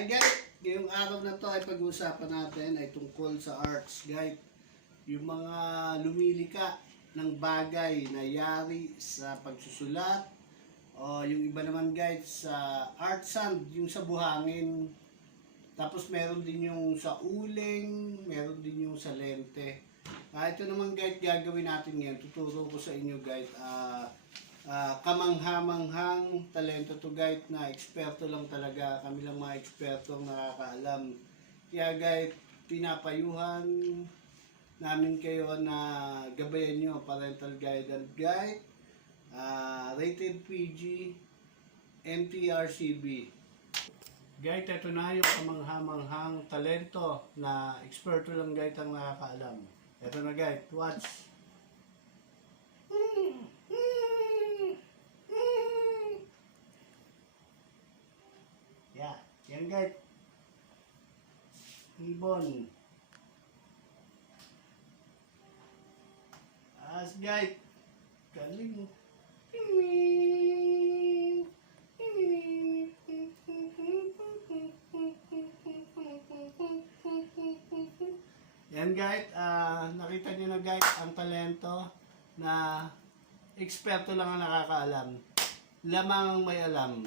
Hi guys, ngayong araw na to ay pag-uusapan natin ay tungkol sa arts guys. Yung mga lumilika ng bagay na yari sa pagsusulat o yung iba naman guys sa art sand, yung sa buhangin. Tapos meron din yung sa uling, meron din yung sa lente. Ito naman guys gagawin natin ngayon. Tuturo ko sa inyo guys kamangha-manghang talento to guys na eksperto lang talaga. Kami lang mga eksperto ang nakakaalam. Kaya guys, pinapayuhan namin kayo na gabayan nyo parental guidance guide, rated PG, MTRCB. Guys, ito na yung kamangha-manghang talento na eksperto lang guys ang nakakaalam. Ito na guys, watch. Yan guys. Ibon. As guys. Galing. Yan guys. Nakita niyo na guys ang talento na eksperto lang ang nakakaalam. Lamang ang may alam.